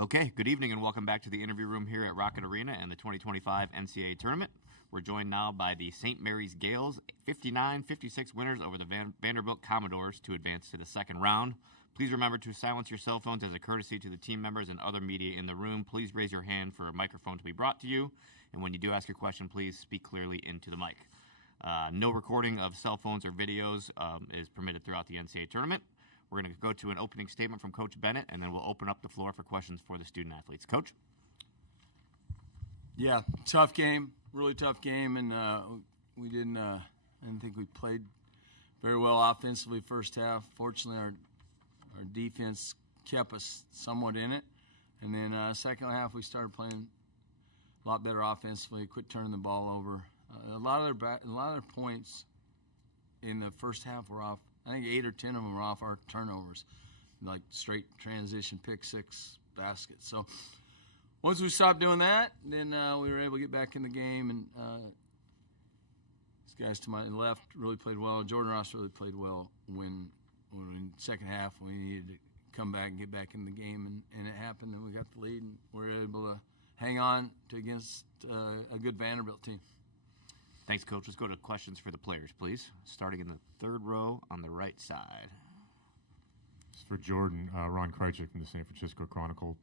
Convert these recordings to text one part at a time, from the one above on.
Okay, good evening and welcome back to the interview room here at Rocket Arena and the 2025 NCAA Tournament. We're joined now by the St. Mary's Gales, 59-56 winners over the Vanderbilt Commodores to advance to the second round. Please remember to silence your cell phones as a courtesy to the team members and other media in the room. Please raise your hand for a microphone to be brought to you. And when you do ask your question, please speak clearly into the mic. No recording of cell phones or videos is permitted throughout the NCAA Tournament. We're going to go to an opening statement from Coach Bennett, and then we'll open up the floor for questions for the student athletes. Coach? Yeah, tough game, really tough game, and I didn't think we played very well offensively first half. Fortunately, our defense kept us somewhat in it, and then second half we started playing a lot better offensively. Quit turning the ball over. A lot of their points in the first half were off. I think 8 or 10 of them were off our turnovers, like straight transition pick six baskets. So once we stopped doing that, then we were able to get back in the game. And these guys to my left really played well. Jordan Ross really played well when in the second half we needed to come back and get back in the game, and it happened, and we got the lead, and we were able to hang on against a good Vanderbilt team. Thanks, Coach. Let's go to questions for the players, please. Starting in the third row on the right side. It's for Jordan, Ron Krejcik from the San Francisco Chronicle.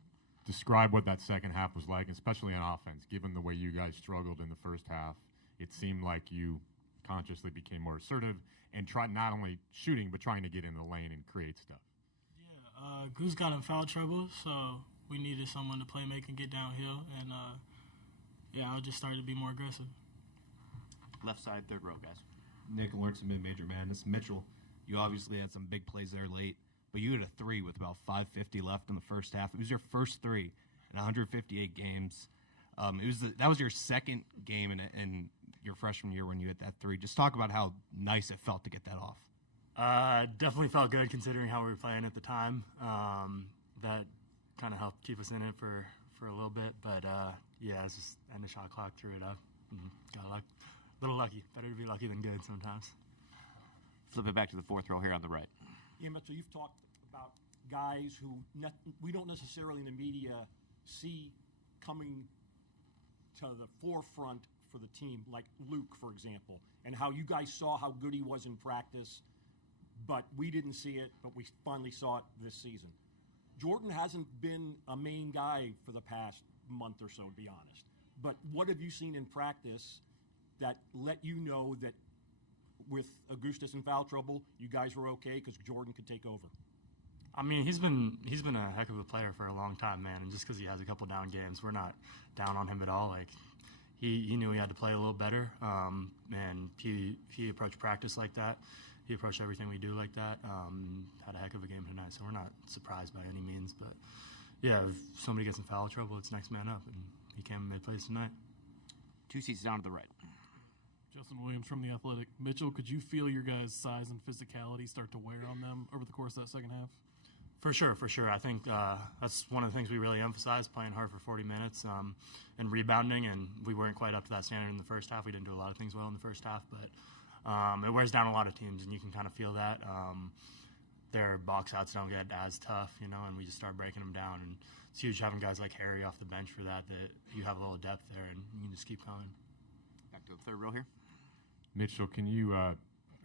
Describe what that second half was like, especially on offense. Given the way you guys struggled in the first half, it seemed like you consciously became more assertive and tried not only shooting, but trying to get in the lane and create stuff. Yeah, Goose got in foul trouble, so we needed someone to play make and get downhill. And, I just started to be more aggressive. Left side, third row, guys. Nick Lawrence in Mid-Major Madness. Mitchell, you obviously had some big plays there late, but you had a three with about 5:50 left in the first half. It was your first three in 158 games. That was your second game in your freshman year when you hit that three. Just talk about how nice it felt to get that off. Definitely felt good considering how we were playing at the time. That kind of helped keep us in it for a little bit. But, it's just end the shot clock, threw it up. Got lucky. A little lucky. Better to be lucky than good sometimes. Flip it back to the fourth row here on the right. Yeah, Mitchell, you've talked about guys who we don't necessarily in the media see coming to the forefront for the team, like Luke, for example, and how you guys saw how good he was in practice, but we didn't see it, but we finally saw it this season. Jordan hasn't been a main guy for the past month or so, to be honest. But what have you seen in practice that let you know that with Augustus in foul trouble, you guys were okay because Jordan could take over? I mean, he's been a heck of a player for a long time, man. And just because he has a couple down games, we're not down on him at all. Like he knew he had to play a little better, and he approached practice like that. He approached everything we do like that. Had a heck of a game tonight, so we're not surprised by any means. But yeah, if somebody gets in foul trouble, it's next man up, and he came and made plays tonight. 2 seats down to the right. Justin Williams from The Athletic. Mitchell, could you feel your guys' size and physicality start to wear on them over the course of that second half? For sure. I think that's one of the things we really emphasized, playing hard for 40 minutes and rebounding, and we weren't quite up to that standard in the first half. We didn't do a lot of things well in the first half, but it wears down a lot of teams, and you can kind of feel that. Their box outs don't get as tough, and we just start breaking them down, and it's huge having guys like Harry off the bench for that you have a little depth there, and you can just keep going. Back to the third row here. Mitchell, can you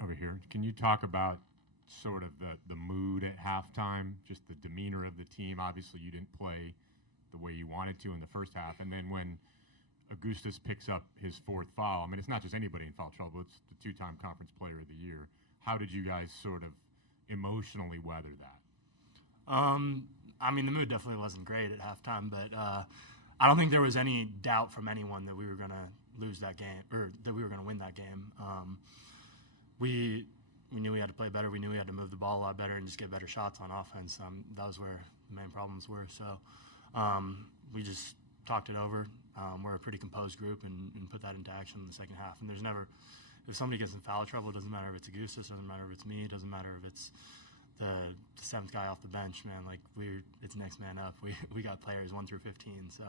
over here? Can you talk about sort of the mood at halftime, just the demeanor of the team? Obviously, you didn't play the way you wanted to in the first half, and then when Augustus picks up his fourth foul, I mean, it's not just anybody in foul trouble; it's the 2-time Conference Player of the Year. How did you guys sort of emotionally weather that? I mean, the mood definitely wasn't great at halftime, but I don't think there was any doubt from anyone that we were going to lose that game or that we were going to win that game. We knew we had to play better. We knew we had to move the ball a lot better and just get better shots on offense. That was where the main problems were. So we just talked it over. We're a pretty composed group and put that into action in the second half. And there's never, if somebody gets in foul trouble, it doesn't matter if it's Augustus, it doesn't matter if it's me, it doesn't matter if it's the seventh guy off the bench, man. Like it's next man up. We got players 1 through 15, so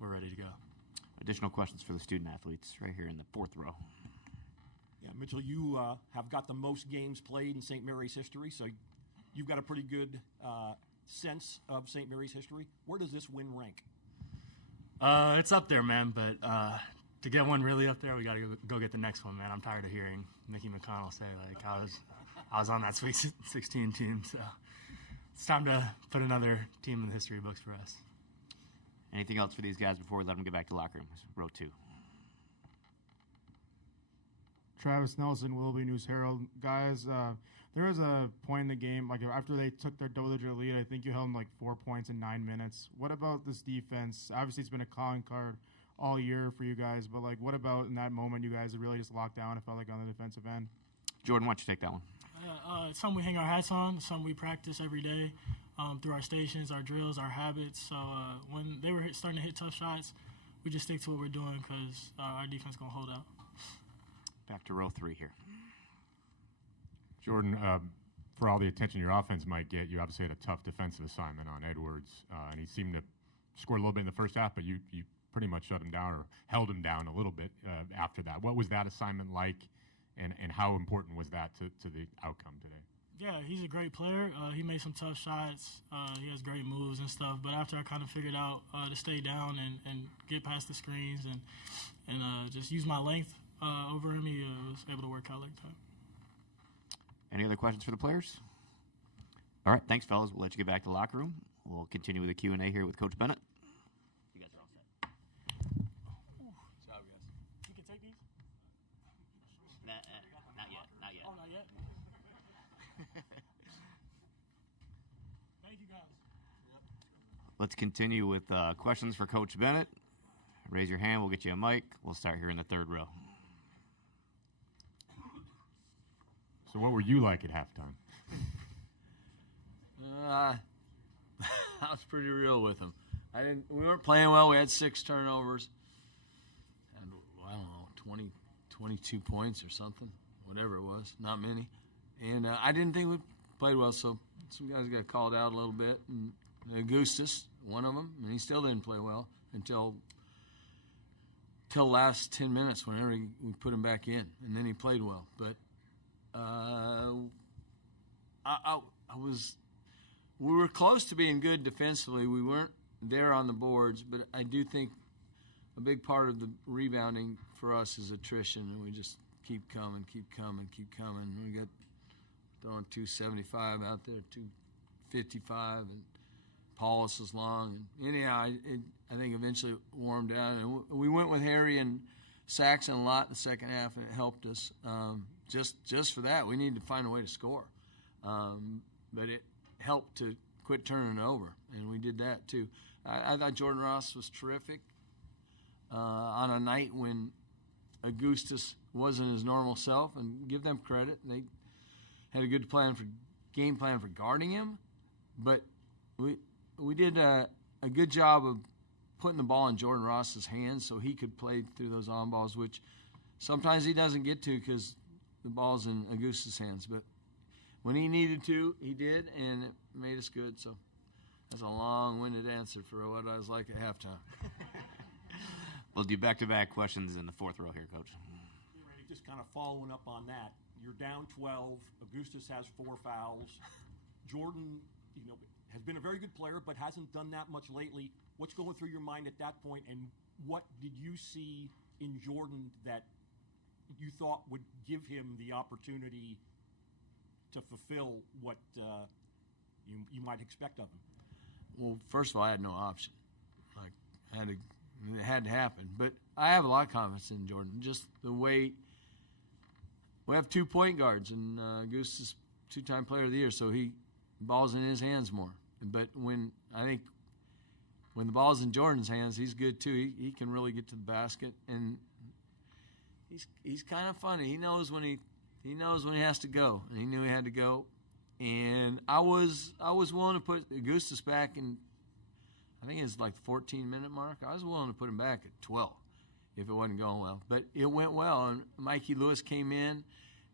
we're ready to go. Additional questions for the student athletes right here in the fourth row. Yeah, Mitchell, you have got the most games played in St. Mary's history, so you've got a pretty good sense of St. Mary's history? Where does this win rank? It's up there, man. But to get one really up there, we got to go get the next one, man. I'm tired of hearing Mickey McConnell say like I was on that Sweet 16 team. So it's time to put another team in the history books for us. Anything else for these guys before we let them get back to the locker room? Row 2. Travis Nelson, Willoughby News Herald. Guys, there was a point in the game, like after they took their double-digit lead, I think you held them like 4 points in 9 minutes. What about this defense? Obviously, it's been a calling card all year for you guys, but like, what about in that moment you guys really just locked down? It felt like on the defensive end. Jordan, why don't you take that one? It's something we hang our hats on. It's something we practice every day through our stations, our drills, our habits. So when they were starting to hit tough shots, we just stick to what we're doing because our defense going to hold out. Back to row 3 here. Jordan, for all the attention your offense might get, you obviously had a tough defensive assignment on Edwards, and he seemed to score a little bit in the first half, but you pretty much shut him down or held him down a little bit after that. What was that assignment like, and how important was that to the outcome today? Yeah, he's a great player. He made some tough shots. He has great moves and stuff. But after I kind of figured out to stay down and get past the screens and just use my length over him, he was able to work out like that. Any other questions for the players? All right, thanks, fellas. We'll let you get back to the locker room. We'll continue with the Q&A here with Coach Bennett. You guys are all set. Good job, guys. You can take these? Not yet. Oh, not yet? Thank you, guys. Let's continue with questions for Coach Bennett. Raise your hand. We'll get you a mic. We'll start here in the third row. So what were you like at halftime? I was pretty real with him. We weren't playing well. We had 6 turnovers. And, I don't know, 22 points or something, whatever it was, not many. And I didn't think we played well, so some guys got called out a little bit. And Augustus, one of them, and he still didn't play well until last 10 minutes whenever we put him back in. And then he played well. But we were close to being good defensively. We weren't there on the boards, but I do think a big part of the rebounding for us is attrition, and we just keep coming. We got throwing 275 out there, 255, and Paulus is long. And anyhow, I think eventually it warmed down, and we went with Harry and Saxon a lot in the second half, and it helped us. Just for that, we needed to find a way to score. But it helped to quit turning it over, and we did that too. I thought Jordan Ross was terrific on a night when Augustus wasn't his normal self, and give them credit. They had a good game plan for guarding him, but we did a good job of putting the ball in Jordan Ross's hands so he could play through those on balls, which sometimes he doesn't get to because the ball's in Augustus' hands. But when he needed to, he did, and it made us good. So that's a long-winded answer for what I was like at halftime. We'll do back-to-back questions in the fourth row here, Coach. Just kind of following up on that, you're down 12. Augustus has 4 fouls. Jordan, has been a very good player, but hasn't done that much lately. What's going through your mind at that point, and what did you see in Jordan that you thought would give him the opportunity to fulfill what you might expect of him? Well, first of all, I had no option. It had to happen. But I have a lot of confidence in Jordan. Just the way we have 2 point guards, and Goose is 2-time player of the year, so the ball's in his hands more. But when the ball's in Jordan's hands, he's good too. He can really get to the basket, and he's kind of funny. He knows when he has to go, and he knew he had to go. And I was willing to put Augustus back in, I think it's like the 14-minute mark. I was willing to put him back at 12 if it wasn't going well. But it went well, and Mikey Lewis came in,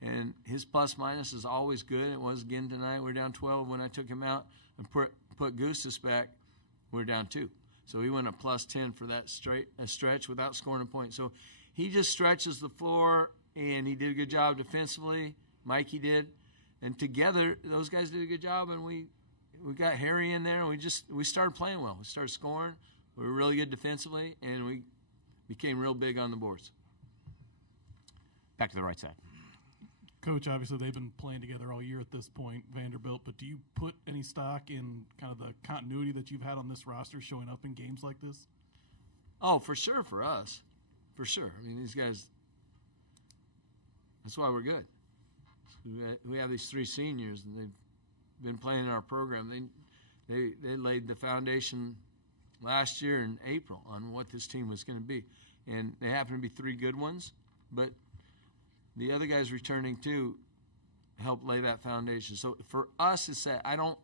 and his plus-minus is always good. It was again tonight. We were down 12 when I took him out and put Augustus back. We were down 2. So he went a plus 10 for that stretch without scoring a point. So he just stretches the floor, and he did a good job defensively. Mikey did. And together, those guys did a good job, and we we got Harry in there, and we started playing well. We started scoring. We were really good defensively, and we became real big on the boards. Back to the right side. Coach, obviously they've been playing together all year at this point, Vanderbilt, but do you put any stock in kind of the continuity that you've had on this roster showing up in games like this? Oh, for sure, for us. For sure. I mean, these guys, that's why we're good. We have these 3 seniors, and they've been playing in our program. They laid the foundation last year in April on what this team was going to be. And they happen to be 3 good ones, but the other guys returning too helped lay that foundation. So for us, it's that I don't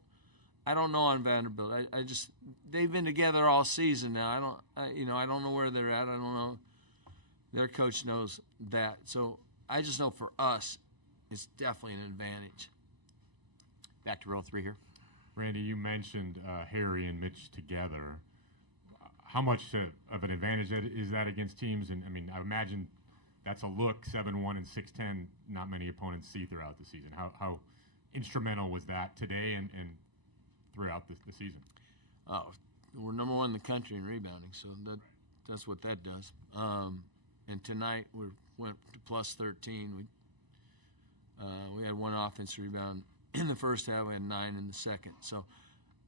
know on Vanderbilt. I just, they've been together all season now. I don't know where they're at. I don't know. Their coach knows that. So I just know for us, it's definitely an advantage. Back to row 3 here. Randy, you mentioned Harry and Mitch together. How much of an advantage is that against teams? And I mean, I imagine that's a look 7-1 and 6-10. Not many opponents see throughout the season. How instrumental was that today and throughout the season? Oh, we're number 1 in the country in rebounding, so that's what that does. And tonight we went to plus 13. We had 1 offensive rebound in the first half. We had 9 in the second. So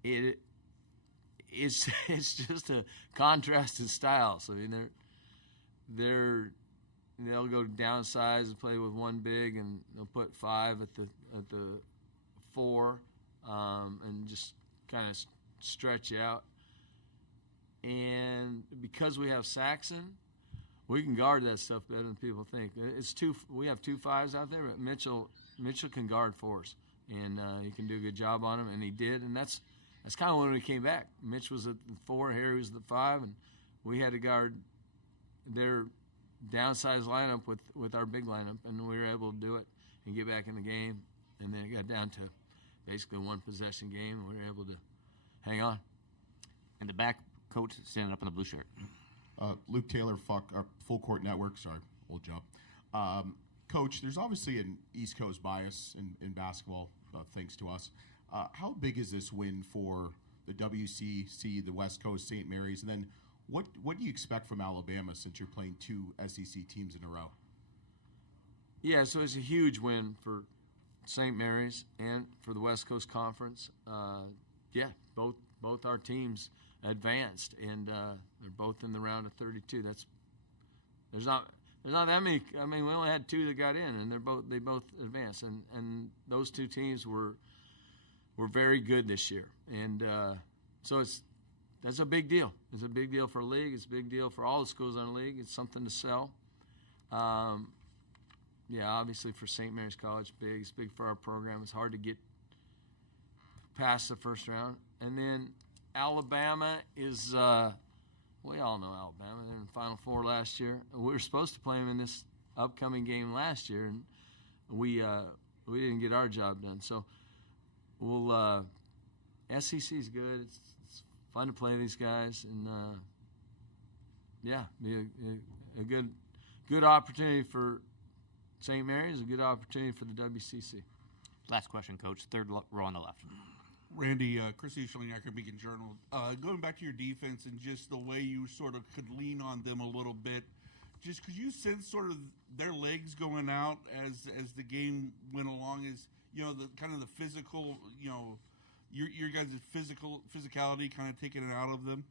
it's just a contrast in style. So they'll go downsize and play with 1 big, and they'll put 5 at the 4, and just kind of stretch you out. And because we have Saxon, we can guard that stuff better than people think. We have 2 5s out there, but Mitchell can guard 4s, and he can do a good job on them, and he did. And that's kind of when we came back. Mitch was at the 4, Harry was at the 5, and we had to guard their downsized lineup with our big lineup, and we were able to do it and get back in the game. And then it got down to basically a 1-possession game, and we were able to hang on. In the back, coach standing up in the blue shirt. Luke Taylor, Full Court Network. Sorry, old job. Coach, there's obviously an East Coast bias in basketball, thanks to us. How big is this win for the WCC, the West Coast, St. Mary's, and then what do you expect from Alabama since you're playing 2 SEC teams in a row? Yeah, so it's a huge win for St. Mary's and for the West Coast Conference. Both our teams advanced, and they're both in the round of 32. There's not that many. I mean, we only had 2 that got in, and they both advanced, and those 2 teams were very good this year, and so that's a big deal. It's a big deal for a league. It's a big deal for all the schools in the league. It's something to sell. Obviously for St. Mary's College, big. It's big for our program. It's hard to get past the first round. And then Alabama is, we all know Alabama. They're in the Final Four last year. We were supposed to play them in this upcoming game last year, and we didn't get our job done. So we'll SEC is good. It's fun to play these guys, and be a good opportunity for St. Mary's, a good opportunity for the WCC. Last question, Coach. 3rd row on the left. Randy, Chris Easterling, Beacon Journal. Going back to your defense and just the way you sort of could lean on them a little bit, just could you sense sort of their legs going out as the game went along? As the kind of the physical, your guys' physicality kind of taking it out of them?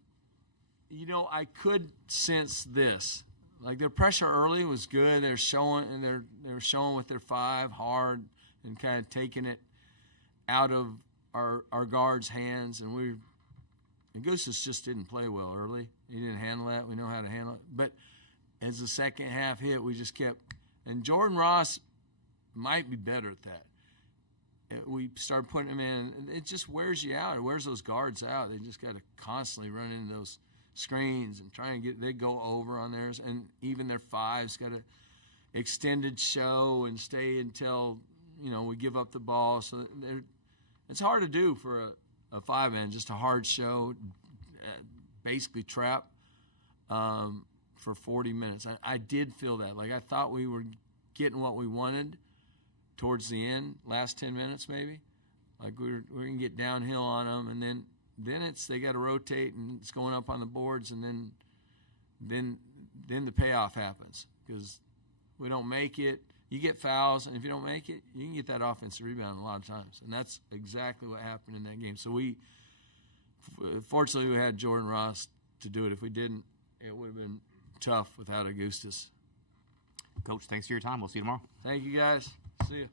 I could sense this. Like, their pressure early was good. They're showing, and they were showing with their 5 hard and kind of taking it out of our guards' hands. And Gustis just didn't play well early. He didn't handle that. We know how to handle it. But as the second half hit, we just kept. And Jordan Ross might be better at that. We started putting him in. It just wears you out. It wears those guards out. They just got to constantly run into those screens and try and they go over on theirs, and even their 5's got an extended show and stay until we give up the ball. So it's hard to do for a 5-man, just a hard show, basically trap for 40 minutes. I did feel that. Like, I thought we were getting what we wanted towards the end, last 10 minutes maybe. Like we're gonna get downhill on them, and then it's they got to rotate, and it's going up on the boards, and then the payoff happens because we don't make it. You get fouls, and if you don't make it, you can get that offensive rebound a lot of times, and that's exactly what happened in that game. So fortunately, we had Jordan Ross to do it. If we didn't, it would have been tough without Augustus. Coach, thanks for your time. We'll see you tomorrow. Thank you, guys. See you.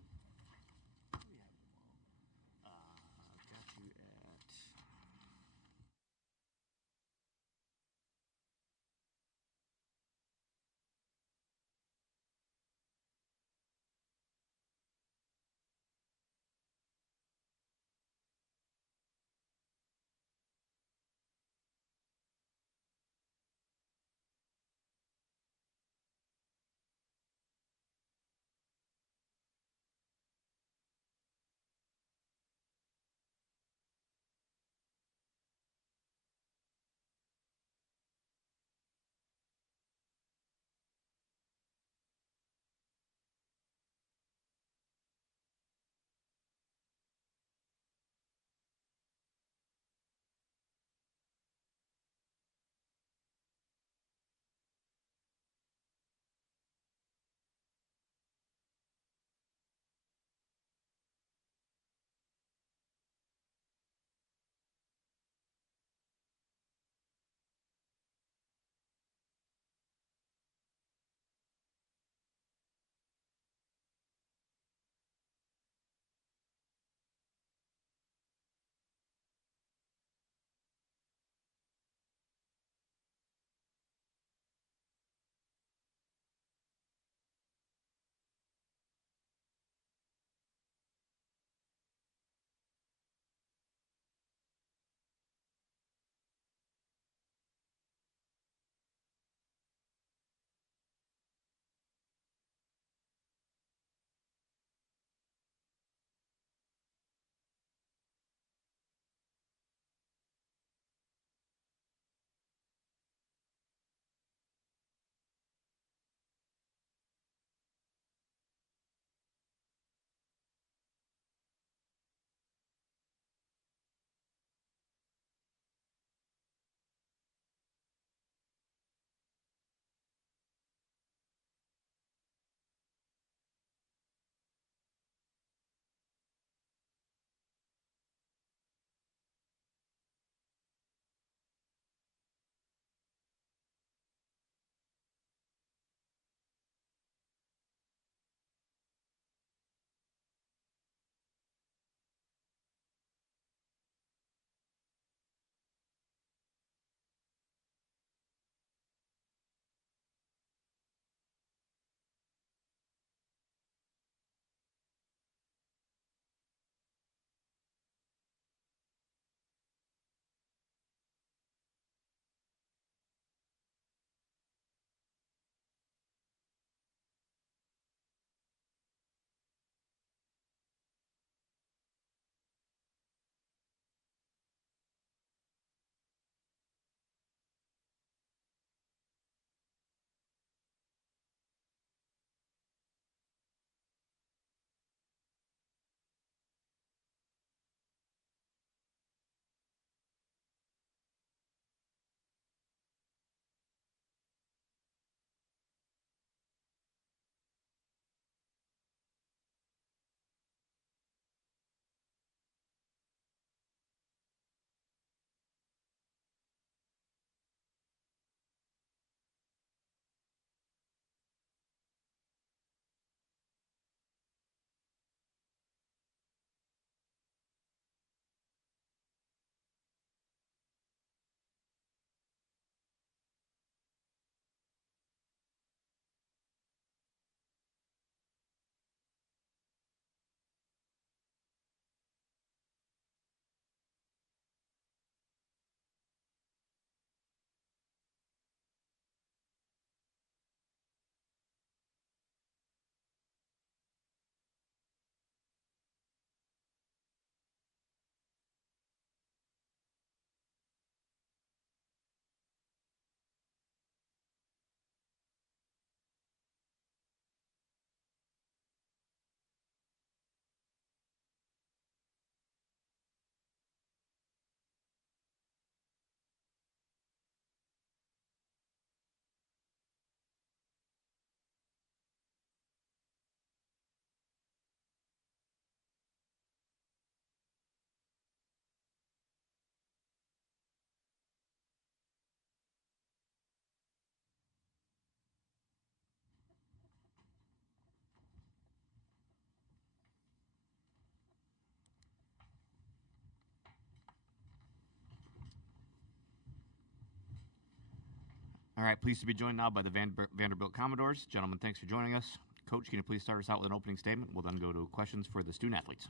All right, pleased to be joined now by the Vanderbilt Commodores. Gentlemen, thanks for joining us. Coach, can you please start us out with an opening statement? We'll then go to questions for the student-athletes.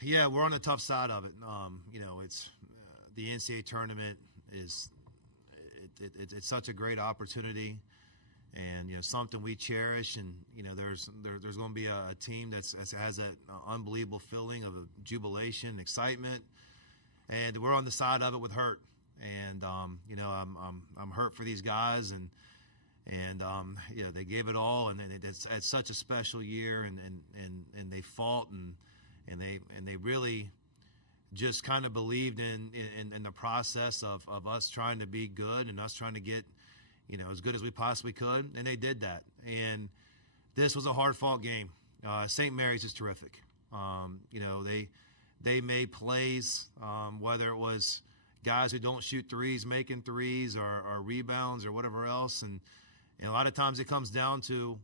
Yeah, we're on the tough side of it. It's the NCAA tournament is it's such a great opportunity, and something we cherish. And there's going to be a team that has that unbelievable feeling of jubilation, excitement, and we're on the side of it with hurt. And I'm hurt for these guys, and they gave it all, and it's such a special year, and they fought, and they really just kind of believed in the process of us trying to be good and us trying to get as good as we possibly could, and they did that. And this was a hard-fought game. St. Mary's is terrific. They made plays, whether it was guys who don't shoot threes making threes or rebounds or whatever else, and a lot of times it comes down to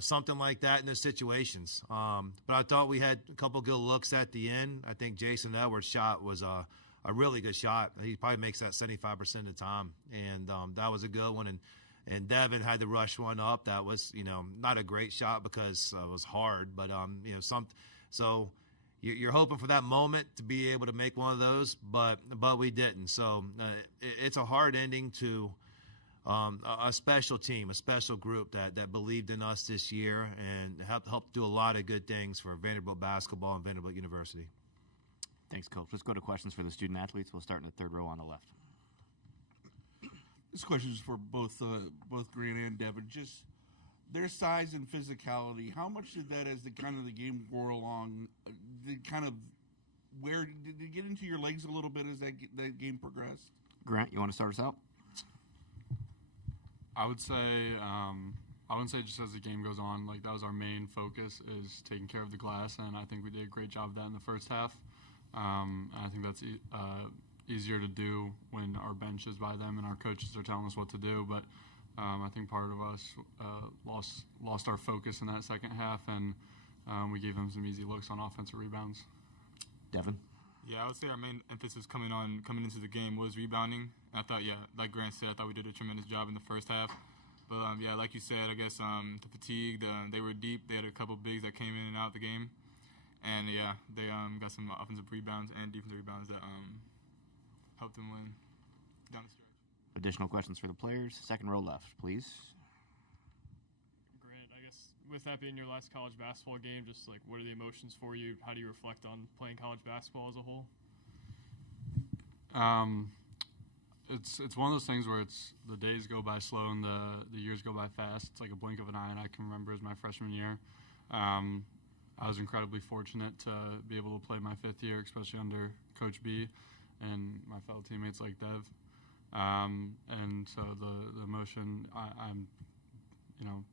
something like that in those situations. But I thought we had a couple good looks at the end. I think Jason Edwards' shot was a really good shot. He probably makes that 75% of the time, and that was a good one. And Devin had to rush one up. That was not a great shot because it was hard, but so. You're hoping for that moment to be able to make one of those, but we didn't. So it's a hard ending to a special team, a special group that believed in us this year and helped do a lot of good things for Vanderbilt basketball and Vanderbilt University. Thanks, Coach. Let's go to questions for the student athletes. We'll start in the third row on the left. This question is for both Grant and Devin. Just their size and physicality, how much did that, as the game wore along, where did it get into your legs a little bit as that game progressed? Grant, you want to start us out? I would say, I wouldn't say just as the game goes on, that was our main focus, is taking care of the glass, and I think we did a great job of that in the first half. And I think that's easier to do when our bench is by them and our coaches are telling us what to do, but I think part of us lost our focus in that second half, and we gave them some easy looks on offensive rebounds. Devin? Yeah, I would say our main emphasis coming into the game was rebounding. I thought, like Grant said, I thought we did a tremendous job in the first half. But, like you said, I guess the fatigue, they were deep. They had a couple bigs that came in and out of the game. And, they got some offensive rebounds and defensive rebounds that helped them win down the stretch. Additional questions for the players. Second row left, please. Grant, I guess with that being your last college basketball game, just what are the emotions for you? How do you reflect on playing college basketball as a whole? It's one of those things where the days go by slow and the years go by fast. It's like a blink of an eye, and I can remember as my freshman year. I was incredibly fortunate to be able to play my fifth year, especially under Coach B and my fellow teammates like Dev. And so the emotion, I'm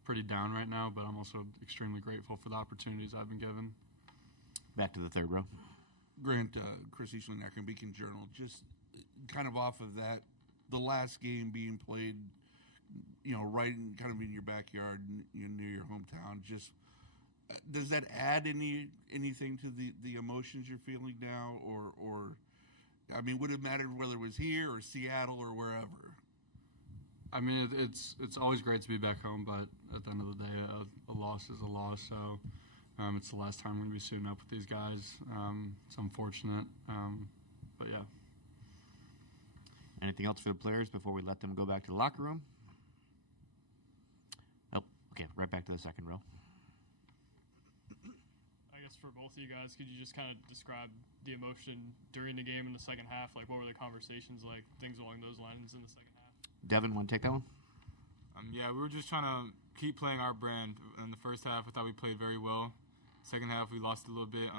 pretty down right now, but I'm also extremely grateful for the opportunities I've been given. Back to the third row. Grant, Chris Eastland, Akron Beacon Journal, just kind of off of that, the last game being played, right in in your backyard, near your hometown, just does that add anything to the emotions you're feeling now, or I mean, would it matter whether it was here or Seattle or wherever? I mean, it's always great to be back home, but at the end of the day, a loss is a loss. So it's the last time we're going to be suiting up with these guys. It's unfortunate, but yeah. Anything else for the players before we let them go back to the locker room? Oh, okay, right back to the second row. I guess for both of you guys, could you just kind of describe the emotion during the game in the second half? What were the conversations like, things along those lines in the second half? Devin, want to take that one? Yeah, we were just trying to keep playing our brand. In the first half, I thought we played very well. Second half, we lost a little bit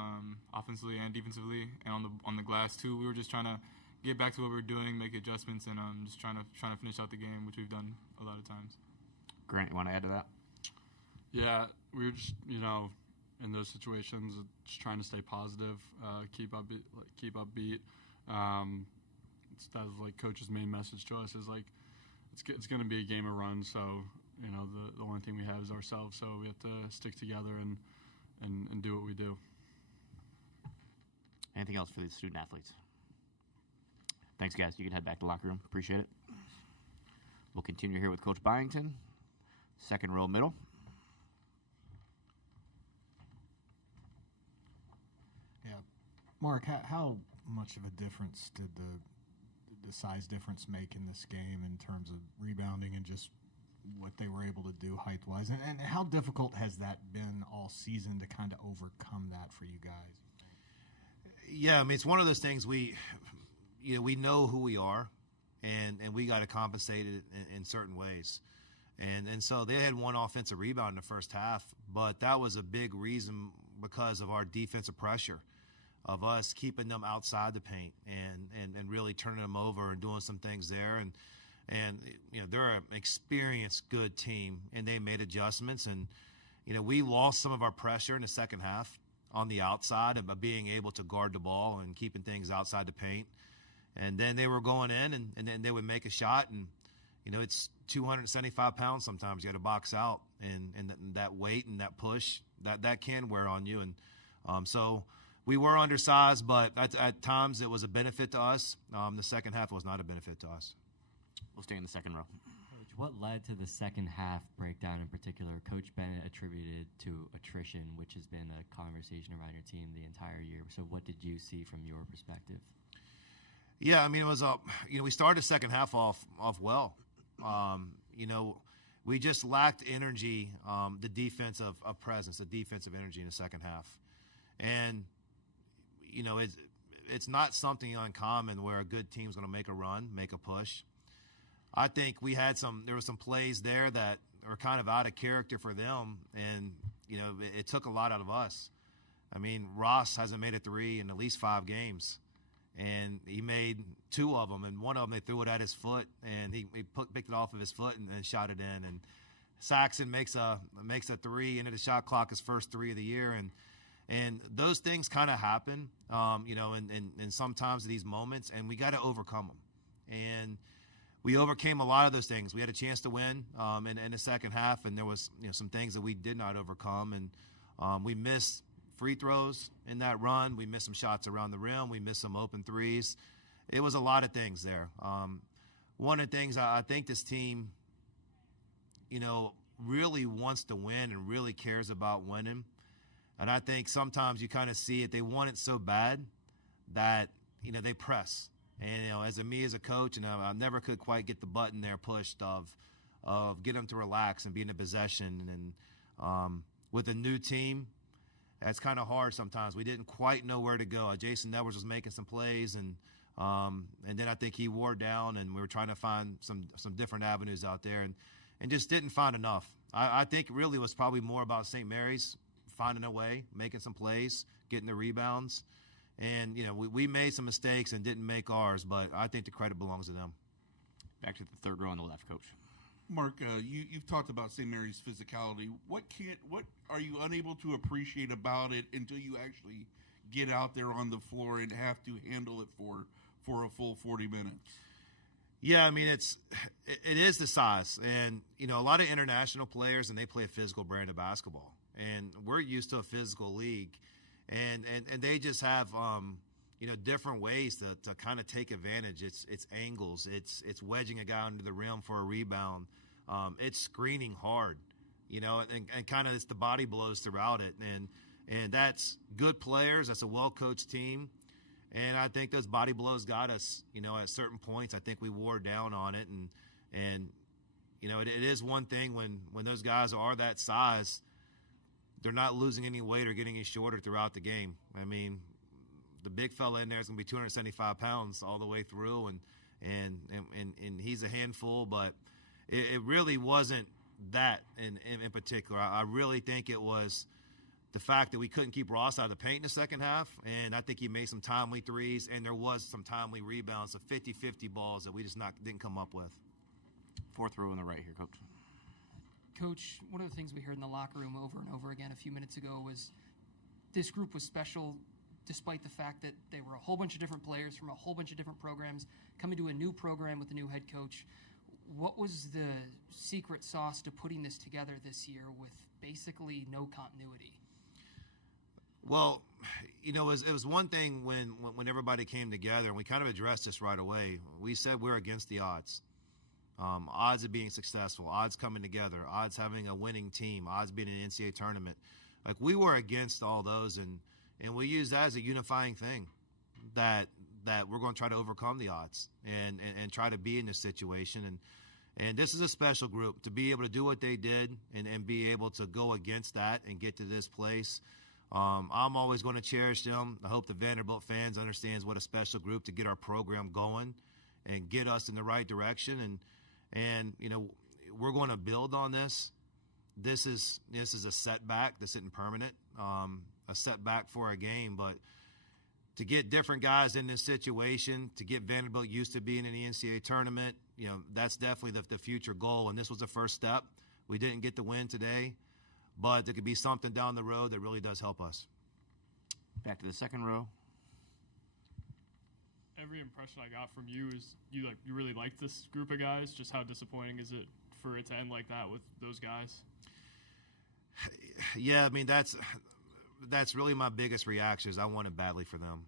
offensively and defensively, and on the glass too. We were just trying to get back to what we were doing, make adjustments, and just trying to finish out the game, which we've done a lot of times. Grant, you want to add to that? Yeah, we were just in those situations, just trying to stay positive, keep upbeat. That was Coach's main message to us is it's going to be a game of runs. So the only thing we have is ourselves. So we have to stick together and do what we do. Anything else for the student athletes? Thanks, guys. You can head back to the locker room. Appreciate it. We'll continue here with Coach Byington. Second row middle. Yeah. Mark, how much of a difference did the size difference make in this game in terms of rebounding and just what they were able to do height-wise? And how difficult has that been all season to kind of overcome that for you guys? Yeah, I mean, it's one of those things we know who we are, and we got to compensate it in certain ways. And so they had one offensive rebound in the first half, but that was a big reason because of our defensive pressure, of us keeping them outside the paint and really turning them over and doing some things there. And they're an experienced, good team, and they made adjustments. And, we lost some of our pressure in the second half on the outside of being able to guard the ball and keeping things outside the paint. And then they were going in, and then they would make a shot. And, it's 275 pounds sometimes. You got to box out. And that weight and that push, that can wear on you. And so we were undersized, but at times it was a benefit to us. The second half was not a benefit to us. We'll stay in the second row. Coach, what led to the second half breakdown in particular? Coach Bennett attributed to attrition, which has been a conversation around your team the entire year. So what did you see from your perspective? Yeah, I mean, it was we started the second half off well. We just lacked energy, the defense of presence, the defensive energy in the second half. And, it's not something uncommon where a good team's going to make a run, make a push. I think there were some plays there that were kind of out of character for them, and, it took a lot out of us. I mean, Ross hasn't made a three in at least 5 games, and he made 2 of them, and one of them they threw it at his foot, and he picked it off of his foot and shot it in. And Saxon makes a 3 into the shot clock, his first 3 of the year, and those things kind of happen, and sometimes these moments, and we got to overcome them. And we overcame a lot of those things. We had a chance to win in the second half, and there was some things that we did not overcome, and we missed free throws in that run. We missed some shots around the rim. We missed some open threes. It was a lot of things there. One of the things I think this team, really wants to win and really cares about winning. And I think sometimes you kind of see it. They want it so bad that, they press. And, as a coach, I never could quite get the button there pushed of get them to relax and be in a possession. And with a new team, that's kind of hard sometimes. We didn't quite know where to go. Jason Edwards was making some plays, and then I think he wore down, and we were trying to find some different avenues out there and just didn't find enough. I think really it was probably more about St. Mary's finding a way, making some plays, getting the rebounds. And, we made some mistakes and didn't make ours, but I think the credit belongs to them. Back to the third row on the left, Coach. Mark, you've talked about St. Mary's physicality. What are you unable to appreciate about it until you actually get out there on the floor and have to handle it for a full 40 minutes? Yeah, I mean, it is the size. And, a lot of international players, and they play a physical brand of basketball. And we're used to a physical league. And they just have, different ways to kind of take advantage. It's angles. It's wedging a guy under the rim for a rebound. It's screening hard, and kind of it's the body blows throughout it. And that's good players. That's a well-coached team. And I think those body blows got us, at certain points. I think we wore down on it. And it is one thing when those guys are that size, they're not losing any weight or getting any shorter throughout the game. I mean, the big fella in there is going to be 275 pounds all the way through, and he's a handful. But it really wasn't that in particular. I really think it was the fact that we couldn't keep Ross out of the paint in the second half, and I think he made some timely threes, and there was some timely rebounds, of 50-50 balls that we just didn't come up with. Fourth row on the right here, Coach. Coach, one of the things we heard in the locker room over and over again a few minutes ago was this group was special despite the fact that they were a whole bunch of different players from a whole bunch of different programs coming to a new program with a new head coach. What was the secret sauce to putting this together this year with basically no continuity? Well, it was one thing when everybody came together, and we kind of addressed this right away. We said we're against the odds. odds of being successful, odds coming together, odds having a winning team, odds being in an NCAA tournament. Like, we were against all those, and we use that as a unifying thing, that we're going to try to overcome the odds and try to be in this situation. And this is a special group to be able to do what they did and be able to go against that and get to this place. I'm always going to cherish them. I hope the Vanderbilt fans understands what a special group to get our program going and get us in the right direction. And you know, we're going to build on this. This is a setback. This isn't permanent. A setback for a game, but to get different guys in this situation, to get Vanderbilt used to being in the NCAA tournament, you know, that's definitely the future goal. And this was the first step. We didn't get the win today, but there could be something down the road that really does help us. Back to the second row. Every impression I got from you is you really like this group of guys. Just how disappointing is it for it to end like that with those guys? Yeah, I mean, that's really my biggest reaction is I wanted badly for them.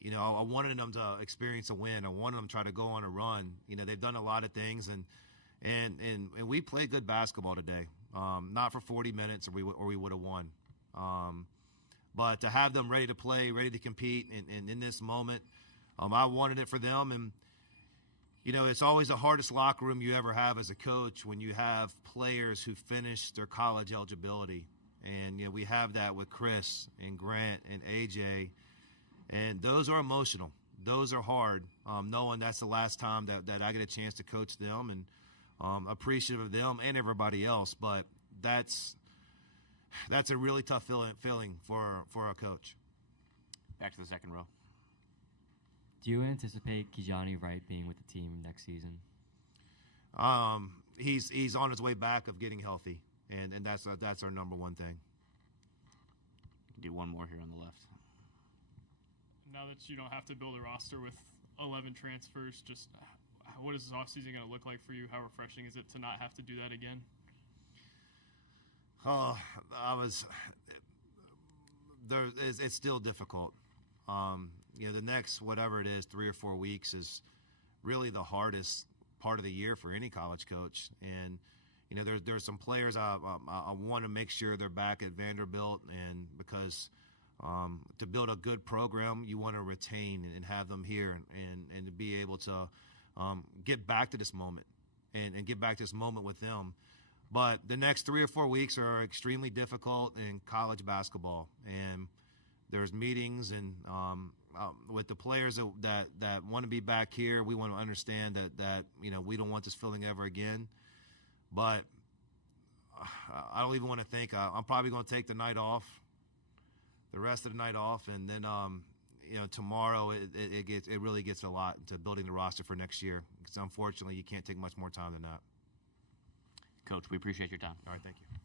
You know, I wanted them to experience a win. I wanted them to try to go on a run. You know, they've done a lot of things, and we played good basketball today. Not for 40 minutes, or we would have won. But to have them ready to play, ready to compete, and in this moment, I wanted it for them. And you know, it's always the hardest locker room you ever have as a coach when you have players who finish their college eligibility. And, you know, we have that with Chris and Grant and AJ. And those are emotional. Those are hard, knowing that's the last time that I get a chance to coach them, and appreciative of them and everybody else. But that's a really tough feeling for a coach. Back to the second row. Do you anticipate Kijani Wright being with the team next season? He's on his way back of getting healthy, and that's our number one thing. Do one more here on the left. Now that you don't have to build a roster with 11 transfers, just what is this offseason going to look like for you? How refreshing is it to not have to do that again? It's still difficult. You know, the next, whatever it is, 3 or 4 weeks is really the hardest part of the year for any college coach. And, you know, there's some players I want to make sure they're back at Vanderbilt, and because to build a good program, you want to retain and have them here and to be able to get back to this moment and get back to this moment with them. But the next 3 or 4 weeks are extremely difficult in college basketball, and there's meetings and with the players that want to be back here. We want to understand that you know, we don't want this feeling ever again. But I don't even want to think. I'm probably going to take the rest of the night off, and then you know, tomorrow it really gets a lot into building the roster for next year, because unfortunately you can't take much more time than that. Coach, we appreciate your time. All right, thank you.